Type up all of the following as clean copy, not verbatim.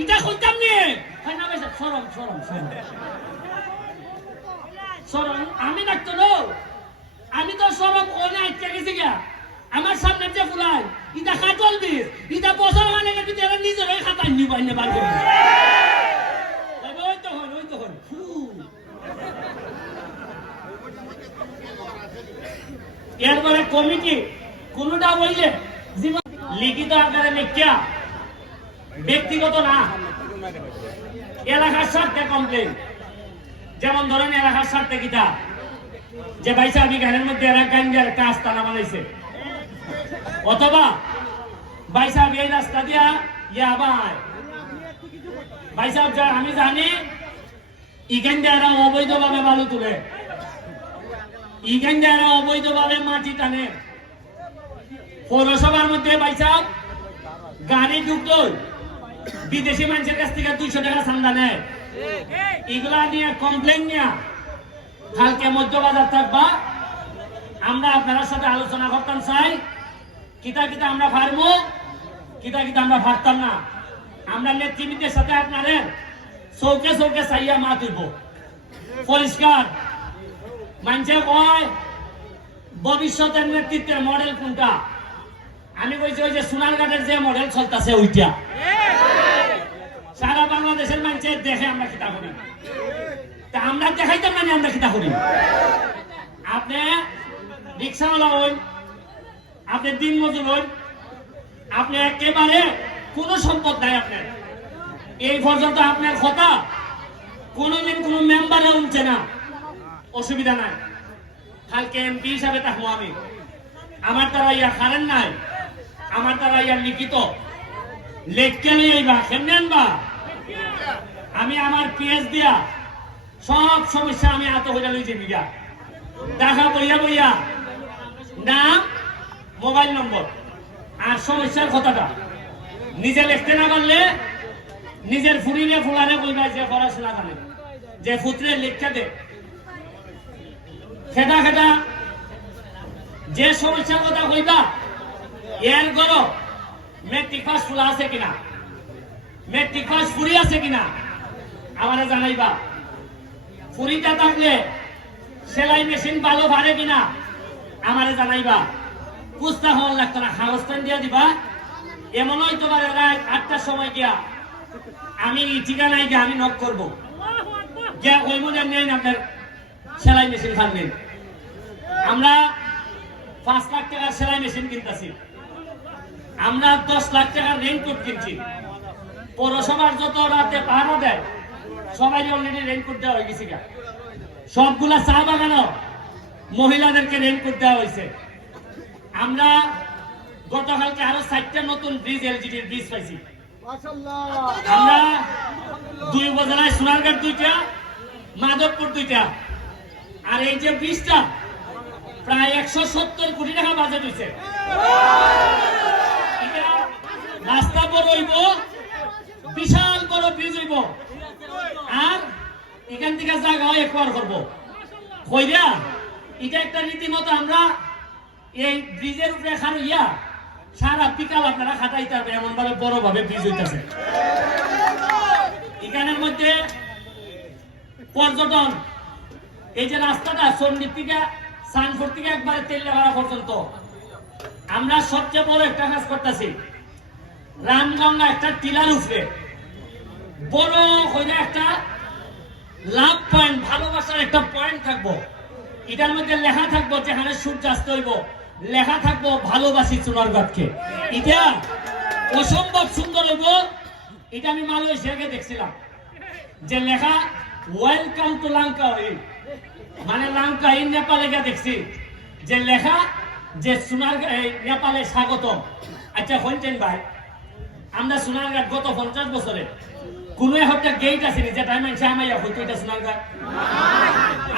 ইটা কইতাম নি হয় না ভাই সরম সরম সরম সরম আমি ডাক্তার আমি তো সরম কোনে আইতে গেছি গা আমার সামনে যে ফুলাই ইটা খাটল বিস ইটা বছর মানে কি এরা নিজেরই খাতাই নি বাইনে বার করে ওই তো হন এরপরে কমিটি কোনটা বললে জীবন লিখিত আকারে লিখিয়া ব্যক্তিগত না এলাকার স্বার্থে কমপ্লেন যেমন ধরেন এলাকার স্বার্থে কিতা যে ভাই সাহেব গানের মধ্যে এরা গাঞ্জার কাজ টানা বানাইছে অথবা ভাই সাহেব এই রাস্তা দিয়া ভাই সাহেব আমি জানি ইখান দিয়ে এরা অবৈধভাবে বালু তুলে ইখান দিয়ে এরা অবৈধভাবে মাটি টানে পৌরসভার মধ্যে ভাই সাহেব গাড়ি ঢুকতো বিদেশি মানুষের কাছ থেকে 200 টাকা চান্দা নেয় এগুলা নিয়ে কমপ্লেন নিয়ে কালকে মধ্যবাজার থাকবা আমরা আপনার সাথে আলোচনা করতাম চাই কিতা কিতা আমরা পারবো কিতা কিতা আমরা পারতাম না আমরা নেতৃবৃন্দের সাথে আপনাদের চৌকে চৌকে চাইয়া মা তুলব পরিষ্কার মানুষে কয় ভবিষ্যতের নেতৃত্বের মডেল কোনটা আমি কইছি ওই যে সোনারঘাটের যে মডেল চলতেছে ওইটা সারা বাংলাদেশের মানুষের দেখে আমরা কিতা করি তা আমরা দেখাইতাম না আমরা কিতা করি আপনি রিক্সাওয়ালা হন আপনি দিন মজুর হন আপনি একেবারে কোনো সম্পদ নাই আপনার এই পর্যন্ত আপনার কথা কোনোদিন কোনো মেম্বারে উঠছে না অসুবিধা নাই কালকে এমপি হিসাবে থাকবো আমি আমার দ্বারা ইয়া কারেন্ট নাই আমার দ্বারা ইয়া লিখিত লেখকে লইবা কেমনে আনবা আমি আমার পিএস দিয়া সব সমস্যা আমি এত হইয়া লইছি বিঘা দেখা বইয়া নাম মোবাইল নম্বর আর সমস্যার কথাটা নিজে লিখতে না পারলে নিজের ফুরিনে ফুলারে কইবা যে পড়াশোনা জানে যে পুত্রে লিখতে দে খেটা খেটা যে সমস্যার কথা কইবা এর গরো মেট্রিক পাস ফুলা আছে কিনা মেট্রিক পাস ফুরি আছে কিনা আমারে জানাইবা ফুরিটা থাকলে সেলাই মেশিন ভালো ভারে কিনা আমারে জানাইবা পুস্তা হওয়ার লাগতো না কাগজটা দিয়া দিবা এমন হয়তো পারে রাত 8টার সময় গিয়া আমি ঠিকানায় গিয়ে আমি নক করবো গিয়া ওই মনে নেন আপনার সেলাই মেশিন ফানবেন আমরা 5 লাখ টাকার সেলাই মেশিন কিনতেছি আমরা 10 লাখ টাকার রেইনকোট কিনছি পৌরসভার যত রাতে পাহারা দেয় সবাই অলরেডি রেইনকোট দেওয়া হয়ে গেছে সবগুলা চা বাগানো মহিলাদেরকে রেইনকোট দেওয়া হয়েছে আমরা গতকালকে আরো 4টা নতুন ব্রিজ এলজিডির ব্রিজ পাইছি আমরা 2 উপজেলায় সোনারঘাট 2টা মাধবপুর 2টা আর এই যে ব্রিজটা প্রায় 170 কোটি টাকা বাজেট হয়েছে রাস্তা বড় হইব বিশাল বড় ব্রিজ হইব আর এখান থেকে জায়গা একবার করবো কইরা এটা একটা রীতিমতো আমরা এই ব্রিজের উপরে খারইয়া সারা বিকাল আপনারা খাটাইতে পারবেন এমন ভাবে বড় ভাবে ব্রিজ হইতেছে এখানের মধ্যে পর্যটন এই যে রাস্তাটা সন্দ্বীপ থেকে সানপুর থেকে একবারে তেলিয়াপাড়া পর্যন্ত আমরা সবচেয়ে বড় একটা কাজ করতেছি রামগঙ্গা একটা টিলার উপরে বড় হইলে একটা লাভ পয়েন্ট ভালোবাসার একটা পয়েন্ট থাকবো এটার মধ্যে লেখা থাকবো যেখানে সূর্যাস্ত হইব লেখা থাকবো ভালোবাসি সোনারঘাটকে এটা অসম্ভব সুন্দর হইব এটা আমি মালয়েশিয়াকে দেখছিলাম যে লেখা ওয়েলকাম টু লঙ্কা মানে লঙ্কা এই নেপালে গিয়ে দেখছি যে লেখা যে সোনারঘাট নেপালে স্বাগতম আচ্ছা হইতেন ভাই আমরা সোনারঘাট গত 50 বছরে কোন একটা গেট আসেনি যেটা মানুষ আমাইয়া হইতো এটা সোনারঘাট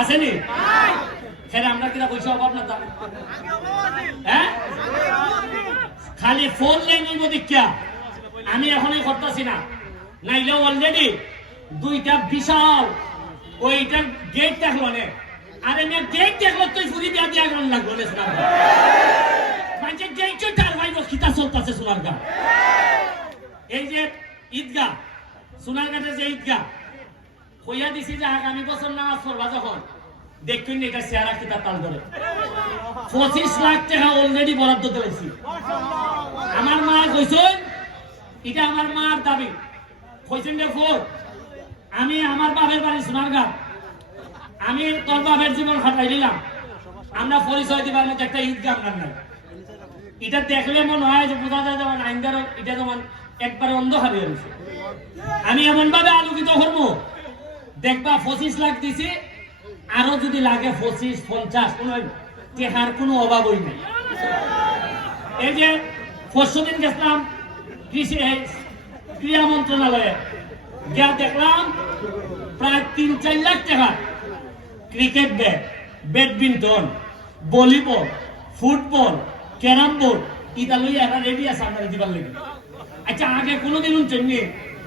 আসেনি হ্যাঁ আমরা কিনা পয়সা অভাব না হ্যাঁ খালি 4 লাইন হইব দীক্ষা আমি এখনই করতেছি না নাইলেও অলরেডি 2টা বিশাল ওইটা গেট দেখলো নে আরে মেয়ে গেট দেখলো তুই ফুরি দিয়া দিয়া গেল লাগলো নে সোনারঘাট মানে গেট টার ভাইবো খিতা চলতেছে সোনারঘাট এই যে ঈদগাহ সোনারঘাটের যে ঈদগাহ কইয়া দিছি যে আগামী বছর নামাজ পড়বা যখন দেখবেন এটা চেহারা কিতা তাল ধরে 25 লাখ টাকা অলরেডি বরাদ্দ দিয়েছি। আমার মা কইছেন, এটা আমার মার দাবি, কইছেন দেখো আমি আমার বাপের বাড়ি সোনারঘাট, আমি তোর বাপের জীবন খাটাই দিলাম, আমরা পরিচয় দিবার মতো একটা ঈদগাহ আমরা নাই। এটা দেখলে মনে হয় যে বোঝা যায় যেমন আইনদার এটা যেমন একবারে অন্ধকার হয়ে গেছে। আমি এমন ভাবে আলোকিত করবো দেখবা 25 লাখ দিছি, আরো যদি লাগে 25, 50 কোন টেহার কোনো অভাবই নেই। এই যে পরশুদিন গেছিলাম ক্রীড়া মন্ত্রণালয়ে, যা দেখলাম প্রায় 3-4 লাখ টাকা cricket bat, badminton, volleyball, football, carrom board এটা লইয়া একটা রেডি আছে আপনারা দিবার লেগে। আচ্ছা আগে কোনোদিন শুনছেননি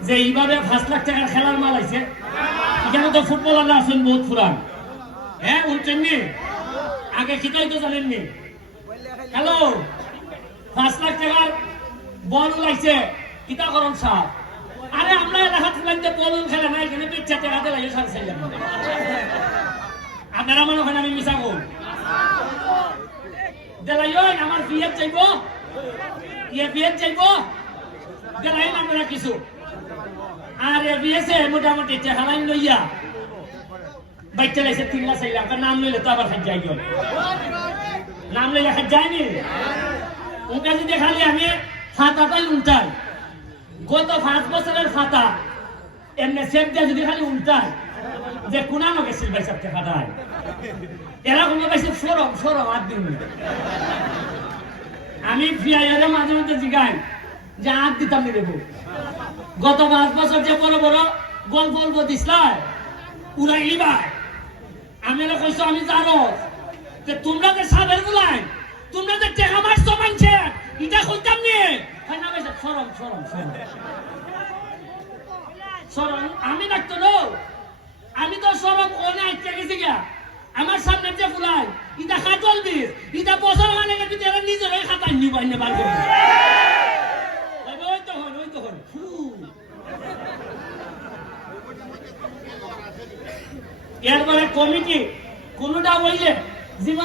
যে এইভাবে 5 লাখ টাকার খেলার মাল আছে? এখানে তো ফুটবলাররা আছেন বহুত পুরান, হ্যাঁ শুনছেননি? আগে খিতাই তো জানেননি। হ্যালো, 5 লাখ টাকার বল উলাইছে কিতা করন সাহেব? আরে আমরা এলাকা থেকে বল খেলে না, এখানে পিচ্ছা টাকাতে লাগে সার চাইলাম। আপনারা মনে হয় আমি মিশা কর দেলাই আমার বিয়ে চাইব, বিয়ে চাইব দেলাই আপনারা কিছু, আর বিয়েছে মোটামুটি টেহালাইন লইয়া বাইতে লাইছে 3 লাখ চাইলাম। নাম লইলে তো আবার খাই যাই গেল, নাম লইলে খাই যায়নি। ওটা যদি খালি আমি খাতাটাই উল্টাই, গত 5 বছরের খাতা এমনি সেফ দিয়ে যদি খালি উল্টাই যে কোনানো গেছিল ভাই সব টাকাটাই, এরা কোনো পাইছে সরম সরম আর দিন। আমি ফিয়াইয়ারে মাঝে মধ্যে জিগাই যে আর দিতাম নি দেবো। গত 5 বছর যে বড় বড় গল্প গল্প দিসলাই উড়াই লিবাই, আমি কইছো আমি জানো যে তোমরা যে সাবের গুলাই তোমরা যে টাকা মারছো মানছে এটা কইতাম নি না ভাই সরম সরম সরম সরম। আমি ডাক্তার আমি তো সরম কোনে আইতে গেছি গা, আমার সামনে যে ফুলাই ইটা খাটল দিস ইটা বছর মানে কিন্তু এরা নিজেরাই খাতা নিবাই নেবার করে। ওই তো হন ওই তো হন এরপরে কমিটি কোনটা বললে জীবন